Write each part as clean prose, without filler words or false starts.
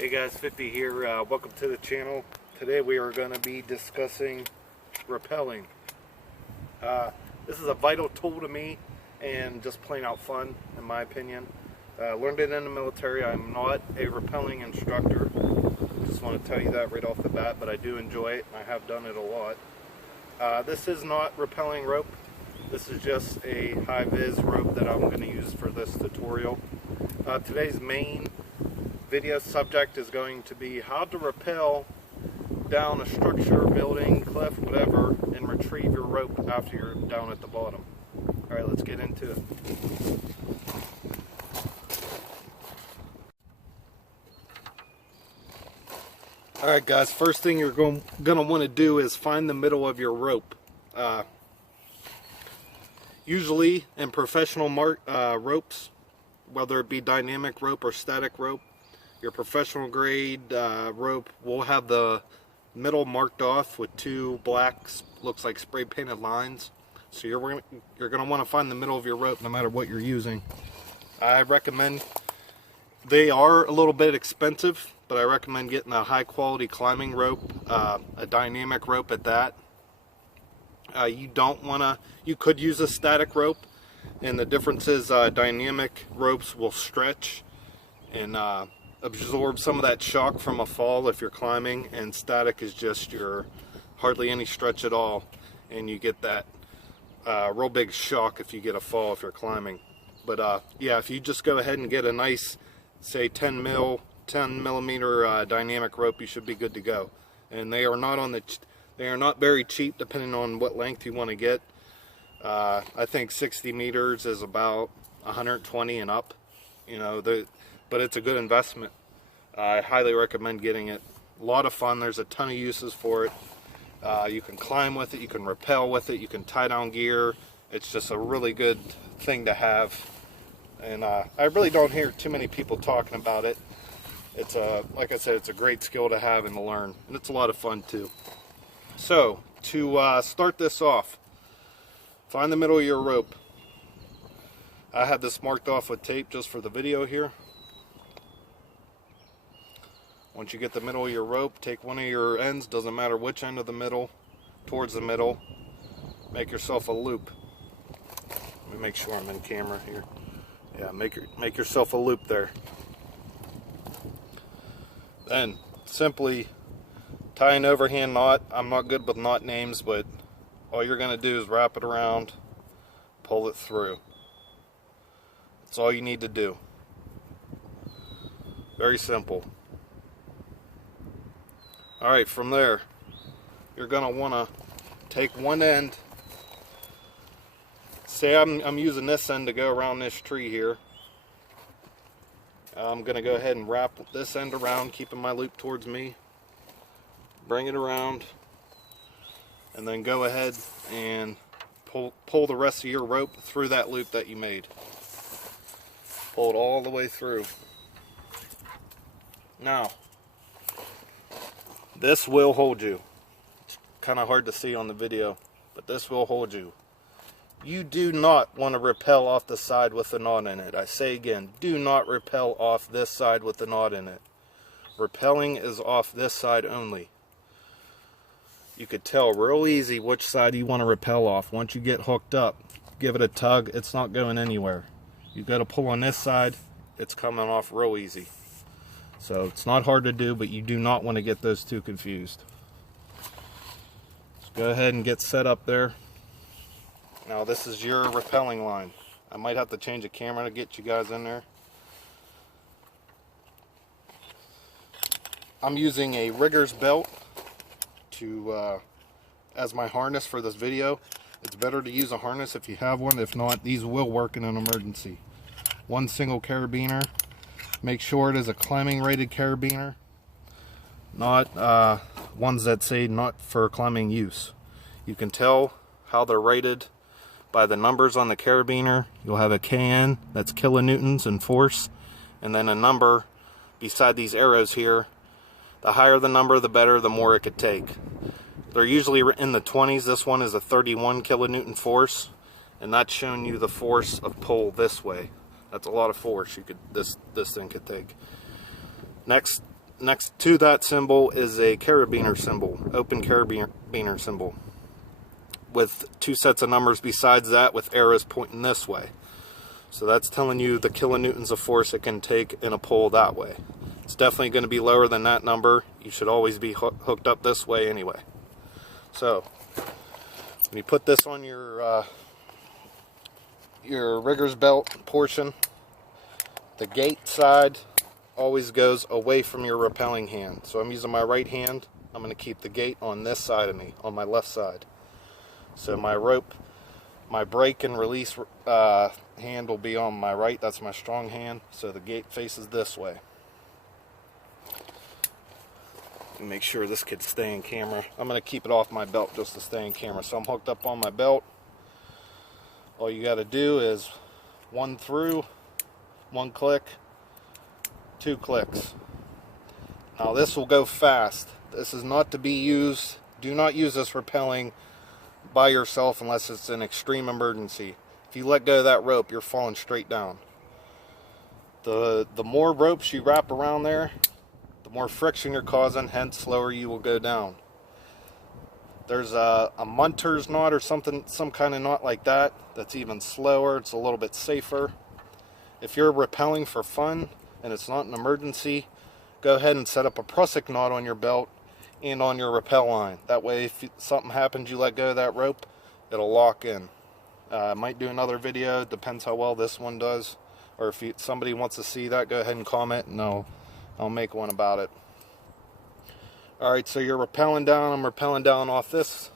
Hey guys, 50 here. Welcome to the channel. Today we are going to be discussing rappelling. This is a vital tool to me and just plain out fun, in my opinion. Learned it in the military. I'm not a rappelling instructor. Just want to tell you that right off the bat, but I do enjoy it and I have done it a lot. This is not rappelling rope. This is just a high-vis rope that I'm going to use for this tutorial. Today's main video subject is going to be how to rappel down a structure, building, cliff, whatever, and retrieve your rope after you're down at the bottom. Alright, let's get into it. Alright guys, first thing you're going to want to do is find the middle of your rope. Usually in professional ropes, whether it be dynamic rope or static rope, your professional grade rope will have the middle marked off with two black, looks like spray painted lines. So you're going to want to find the middle of your rope no matter what you're using. I recommend, they are a little bit expensive, but I recommend getting a high quality climbing rope, a dynamic rope at that. You could use a static rope, and the difference is dynamic ropes will stretch and absorb some of that shock from a fall if you're climbing, and static is just your hardly any stretch at all, and you get that real big shock if you get a fall if you're climbing. But yeah, if you just go ahead and get a nice, say 10 millimeter dynamic rope, you should be good to go. And they are not very cheap depending on what length you want to get. I think 60 meters is about 120 and up, you know, but it's a good investment. I highly recommend getting it. A lot of fun. There's a ton of uses for it. You can climb with it, you can rappel with it, you can tie down gear. It's just a really good thing to have. And I really don't hear too many people talking about it. It's like I said, it's a great skill to have and to learn, and it's a lot of fun too. So to start this off, find the middle of your rope. I have this marked off with tape just for the video here. Once you get the middle of your rope, take one of your ends, doesn't matter which end of the middle, towards the middle, make yourself a loop. Let me make sure I'm in camera here. Yeah, make yourself a loop there. Then simply tie an overhand knot. I'm not good with knot names, but all you're going to do is wrap it around, pull it through. That's all you need to do. Very simple. Alright, from there, you're going to want to take one end. Say I'm using this end to go around this tree here. I'm going to go ahead and wrap this end around, keeping my loop towards me. Bring it around, and then go ahead and pull the rest of your rope through that loop that you made. Pull it all the way through. Now, this will hold you. It's kind of hard to see on the video, but this will hold you. You do not want to rappel off the side with a knot in it. I say again, do not rappel off this side with a knot in it. Rappelling is off this side only. You could tell real easy which side you want to rappel off. Once you get hooked up, give it a tug, it's not going anywhere. You've got to pull on this side, it's coming off real easy. So it's not hard to do, but you do not want to get those two confused. Just go ahead and get set up there. Now this is your rappelling line. I might have to change the camera to get you guys in there. I'm using a rigger's belt as my harness for this video. It's better to use a harness if you have one. If not, these will work in an emergency. One single carabiner. Make sure it is a climbing rated carabiner, not ones that say not for climbing use. You can tell how they're rated by the numbers on the carabiner. You'll have a KN, that's kilonewtons in force, and then a number beside these arrows here. The higher the number, the better, the more it could take. They're usually in the 20s. This one is a 31 kilonewton force, and that's showing you the force of pull this way. That's a lot of force this thing could take. Next next to that symbol is a carabiner symbol, open carabiner symbol, with 2 sets of numbers besides that with arrows pointing this way. So that's telling you the kilonewtons of force it can take in a pull that way. It's definitely going to be lower than that number. You should always be hooked up this way anyway. So when you put this on your rigger's belt portion, the gate side always goes away from your rappelling hand. So I'm using my right hand. I'm going to keep the gate on this side of me, on my left side. So my rope, my brake and release hand will be on my right. That's my strong hand. So the gate faces this way. Make sure this could stay in camera. I'm going to keep it off my belt just to stay in camera. So I'm hooked up on my belt. All you got to do is 1 through, 1 click, 2 clicks. Now this will go fast. This is not to be used. Do not use this rappelling by yourself unless it's an extreme emergency. If you let go of that rope, you're falling straight down. The more ropes you wrap around there, the more friction you're causing, hence slower you will go down. There's a munter's knot or something, some kind of knot like that, that's even slower. It's a little bit safer. If you're rappelling for fun and it's not an emergency, go ahead and set up a prusik knot on your belt and on your rappel line. That way if something happens, you let go of that rope, it'll lock in. I might do another video, depends how well this one does, or if somebody wants to see that, go ahead and comment and I'll make one about it. Alright, so you're rappelling down. I'm rappelling down off this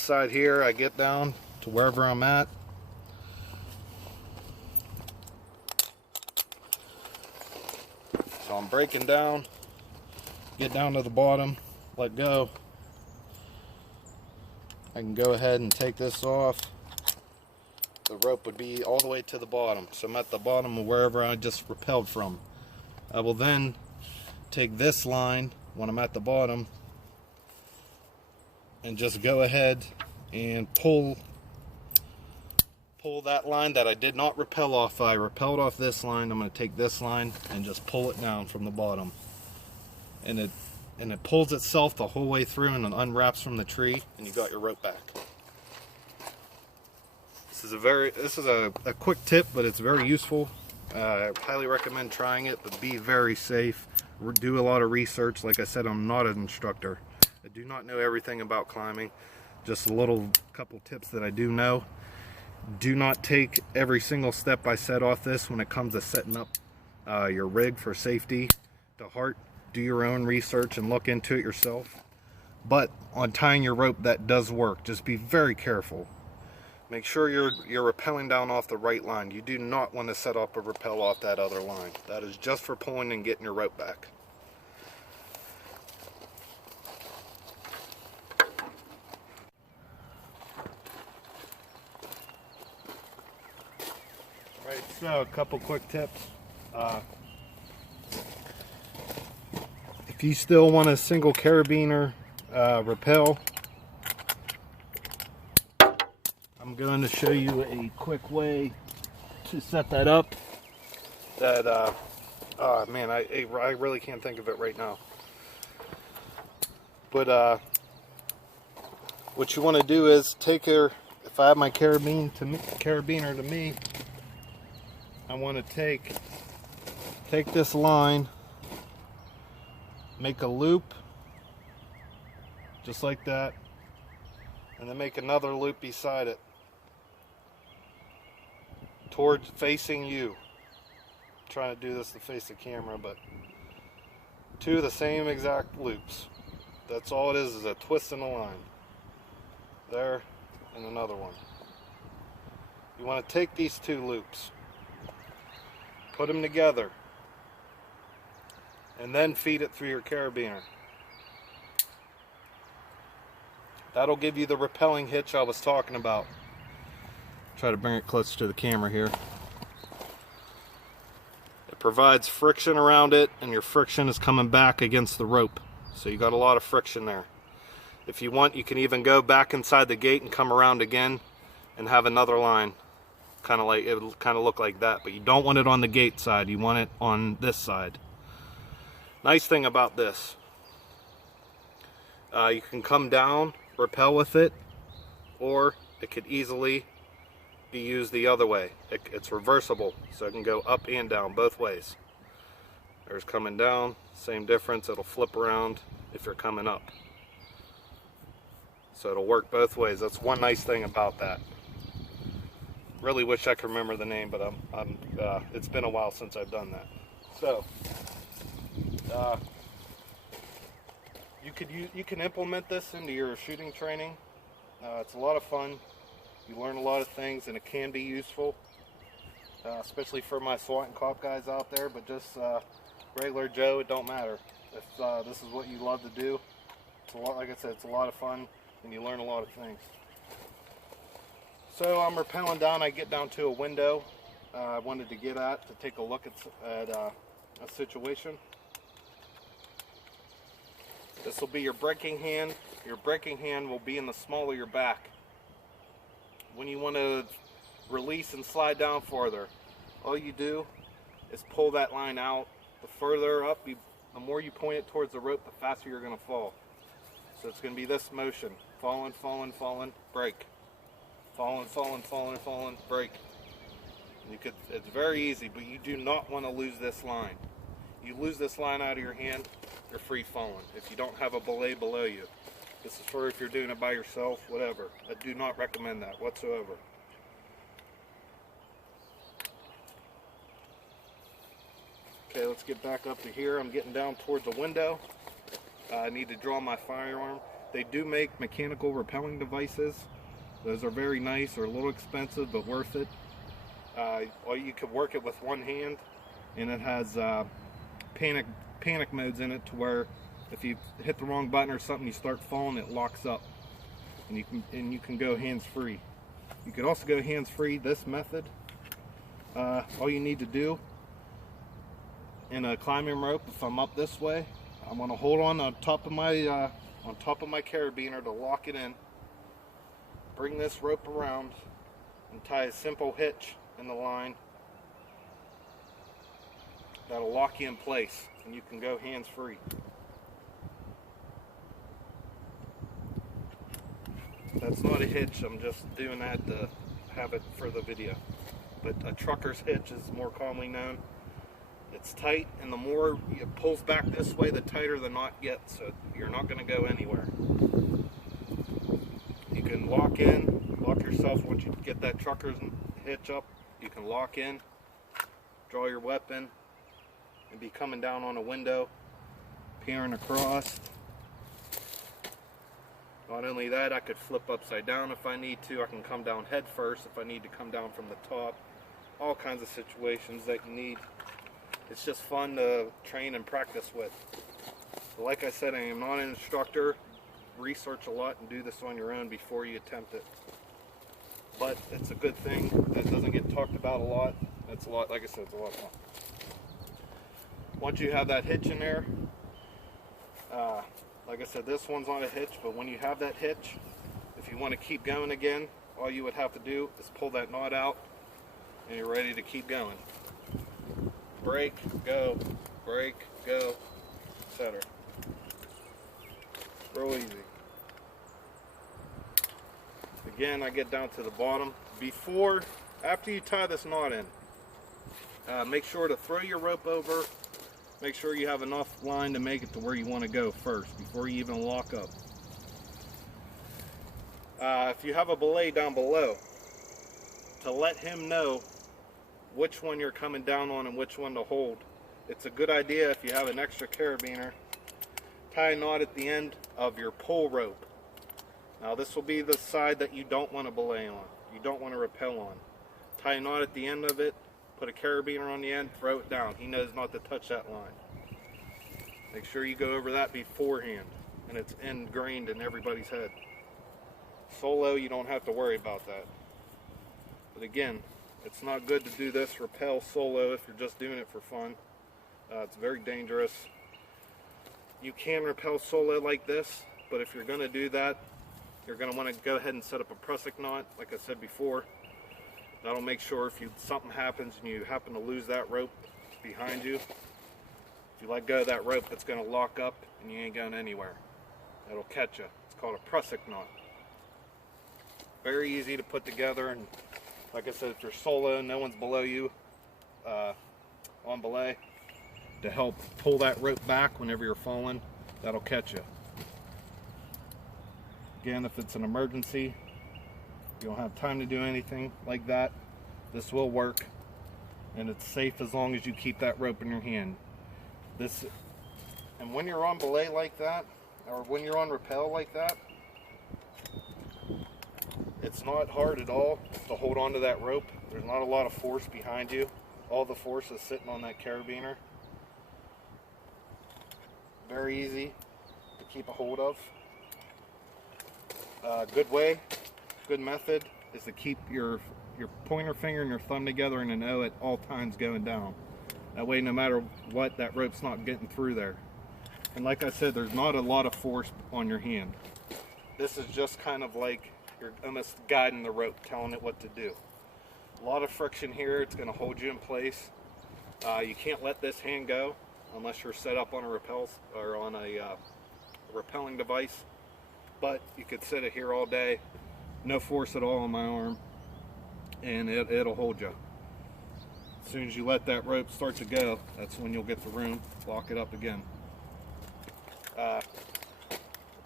side here. I get down to wherever I'm at. So I'm breaking down, get down to the bottom, let go. I can go ahead and take this off. The rope would be all the way to the bottom. So I'm at the bottom of wherever I just rappelled from. I will then take this line when I'm at the bottom and just go ahead and pull that line that I did not rappel off. I rappelled off this line. I'm going to take this line and just pull it down from the bottom, and it pulls itself the whole way through and it unwraps from the tree, and you got your rope back. This is a quick tip, but it's very useful. I highly recommend trying it, but be very safe. Do a lot of research. Like I said, I'm not an instructor. I do not know everything about climbing. Just a couple tips that I do know. Do not take every single step I said off this when it comes to setting up your rig for safety to heart. Do your own research and look into it yourself. But on tying your rope, that does work. Just be very careful. Make sure you're rappelling down off the right line. You do not want to set up a rappel off that other line. That is just for pulling and getting your rope back. Alright, so a couple quick tips. If you still want a single carabiner rappel, I'm going to show you a quick way to set that up. That, oh man, I really can't think of it right now. But what you want to do is if I have my carabiner to me, I want to take this line, make a loop, just like that, and then make another loop beside it. Towards facing you. I'm trying to do this to face the camera, but 2 of the same exact loops. That's all it is a twist in the line. There, and another one. You want to take these 2 loops, put them together, and then feed it through your carabiner. That'll give you the rappelling hitch I was talking about. Try to bring it closer to the camera here. It provides friction around it, and your friction is coming back against the rope. So you got a lot of friction there. If you want, you can even go back inside the gate and come around again and have another line. kind of like, it'll kind of look like that, but you don't want it on the gate side, you want it on this side. Nice thing about this, you can come down, rappel with it, or it could easily be used the other way. It's reversible, so it can go up and down both ways. There's coming down, same difference, it'll flip around if you're coming up. So it'll work both ways. That's one nice thing about that. Really wish I could remember the name, but it's been a while since I've done that. So you can implement this into your shooting training. It's a lot of fun. You learn a lot of things, and it can be useful, especially for my SWAT and cop guys out there. But just regular Joe, it don't matter. If this is what you love to do, it's a lot. Like I said, it's a lot of fun, and you learn a lot of things. So I'm rappelling down. I get down to a window I wanted to get at to take a look at a situation. This will be your braking hand. Your braking hand will be in the small of your back. When you want to release and slide down farther, all you do is pull that line out. The further up, the more you point it towards the rope, the faster you're going to fall. So it's going to be this motion: falling, falling, falling, break. Falling, falling, falling, falling, break. It's very easy, but you do not want to lose this line. You lose this line out of your hand, you're free falling. If you don't have a belay below you. This is for if you're doing it by yourself, whatever. I do not recommend that whatsoever. Okay, let's get back up to here. I'm getting down towards the window. I need to draw my firearm. They do make mechanical rappelling devices. Those are very nice. They're a little expensive, but worth it. Or you could work it with one hand, and it has panic modes in it to where if you hit the wrong button or something, you start falling, it locks up, and you can go hands-free. You could also go hands-free this method. All you need to do in a climbing rope, if I'm up this way, I'm going to hold on top of my carabiner to lock it in. Bring this rope around and tie a simple hitch in the line. That'll lock you in place, and you can go hands-free. That's not a hitch, I'm just doing that to have it for the video. But a trucker's hitch is more commonly known. It's tight, and the more it pulls back this way, the tighter the knot gets, so you're not going to go anywhere. You can lock yourself once you get that trucker's hitch up. You can lock in, draw your weapon, and be coming down on a window, peering across. Not only that, I could flip upside down if I need to. I can come down head first if I need to come down from the top. All kinds of situations that you need. It's just fun to train and practice with. But like I said, I am not an instructor. Research a lot and do this on your own before you attempt it. But it's a good thing that doesn't get talked about a lot. It's a lot, like I said, it's a lot of fun. Once you have that hitch in there, like I said, this one's on a hitch, but when you have that hitch, if you want to keep going again, all you would have to do is pull that knot out, and you're ready to keep going. Break, go, etc. Real easy. Again, I get down to the bottom. After you tie this knot in, make sure to throw your rope over. Make sure you have enough line to make it to where you want to go first before you even lock up. If you have a belay down below, to let him know which one you're coming down on and which one to hold. It's a good idea if you have an extra carabiner, tie a knot at the end of your pull rope. Now this will be the side that you don't want to belay on, you don't want to rappel on. Tie a knot at the end of it, put a carabiner on the end, throw it down. He knows not to touch that line. Make sure you go over that beforehand, and it's ingrained in everybody's head. Solo, you don't have to worry about that. But again, it's not good to do this rappel solo if you're just doing it for fun. It's very dangerous. You can rappel solo like this, but if you're going to do that, you're going to want to go ahead and set up a prusik knot, like I said before. That'll make sure if something happens and you happen to lose that rope behind you, if you let go of that rope, it's going to lock up and you ain't going anywhere. It'll catch you. It's called a prusik knot. Very easy to put together, and like I said, if you're solo, no one's below you on belay, to help pull that rope back whenever you're falling, that'll catch you. Again, if it's an emergency, you don't have time to do anything like that, this will work, and it's safe as long as you keep that rope in your hand. And when you're on belay like that, or when you're on rappel like that, it's not hard at all to hold on to that rope. There's not a lot of force behind you. All the force is sitting on that carabiner. Very easy to keep a hold of. Good way, good method is to keep your pointer finger and your thumb together in an O at all times going down. That way, no matter what, that rope's not getting through there. And like I said, there's not a lot of force on your hand. This is just kind of like you're almost guiding the rope, telling it what to do. A lot of friction here, it's going to hold you in place. You can't let this hand go unless you're set up on a rappel or on a rappelling device. But you could sit it here all day, no force at all on my arm, and it'll hold you. As soon as you let that rope start to go, that's when you'll get the room, lock it up again.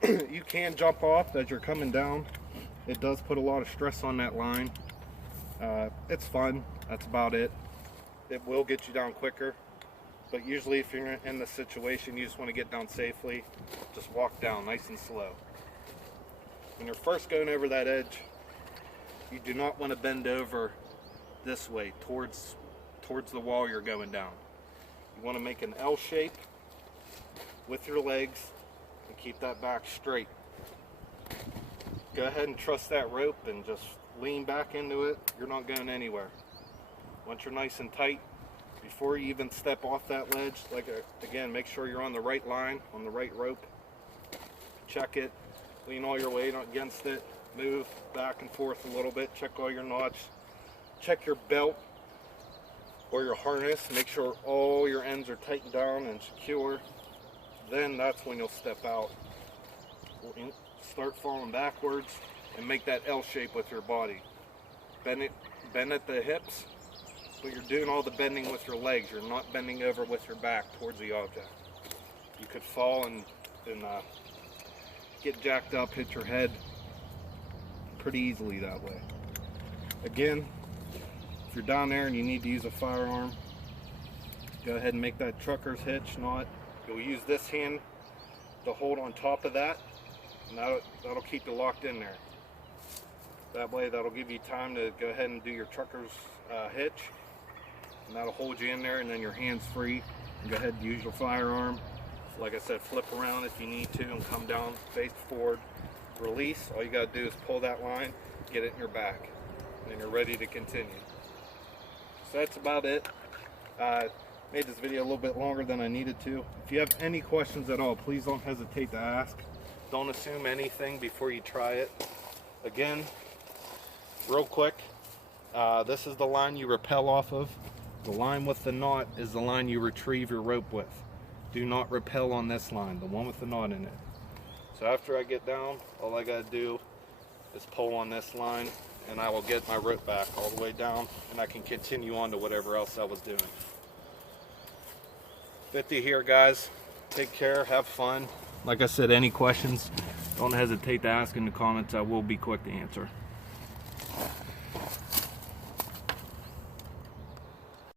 You can jump off as you're coming down. It does put a lot of stress on that line. It's fun, that's about it. It will get you down quicker, but usually if you're in the situation you just want to get down safely, just walk down nice and slow. When you're first going over that edge, you do not want to bend over this way towards the wall you're going down. You want to make an L shape with your legs and keep that back straight. Go ahead and trust that rope and just lean back into it. You're not going anywhere. Once you're nice and tight, before you even step off that ledge, again, make sure you're on the right line, on the right rope. Check it. Lean all your weight against it, move back and forth a little bit, check all your knots, check your belt or your harness, make sure all your ends are tightened down and secure. Then that's when you'll step out. Start falling backwards and make that L shape with your body. Bend at the hips, but you're doing all the bending with your legs. You're not bending over with your back towards the object. You could fall and get jacked up, hit your head pretty easily that way. Again, if you're down there and you need to use a firearm, go ahead and make that trucker's hitch knot. You'll use this hand to hold on top of that, and that'll keep you locked in there. That way, that'll give you time to go ahead and do your trucker's hitch, and that'll hold you in there, and then your hand's free. And go ahead and use your firearm. Like I said, flip around if you need to and come down, face forward, release. All you got to do is pull that line, get it in your back, and then you're ready to continue. So that's about it. Made this video a little bit longer than I needed to. If you have any questions at all, please don't hesitate to ask. Don't assume anything before you try it. Again, real quick, this is the line you rappel off of. The line with the knot is the line you retrieve your rope with. Do not rappel on this line, the one with the knot in it. So after I get down, all I gotta do is pull on this line and I will get my rope back all the way down and I can continue on to whatever else I was doing. 50 here, guys. Take care, have fun. Like I said, any questions, don't hesitate to ask in the comments. I will be quick to answer.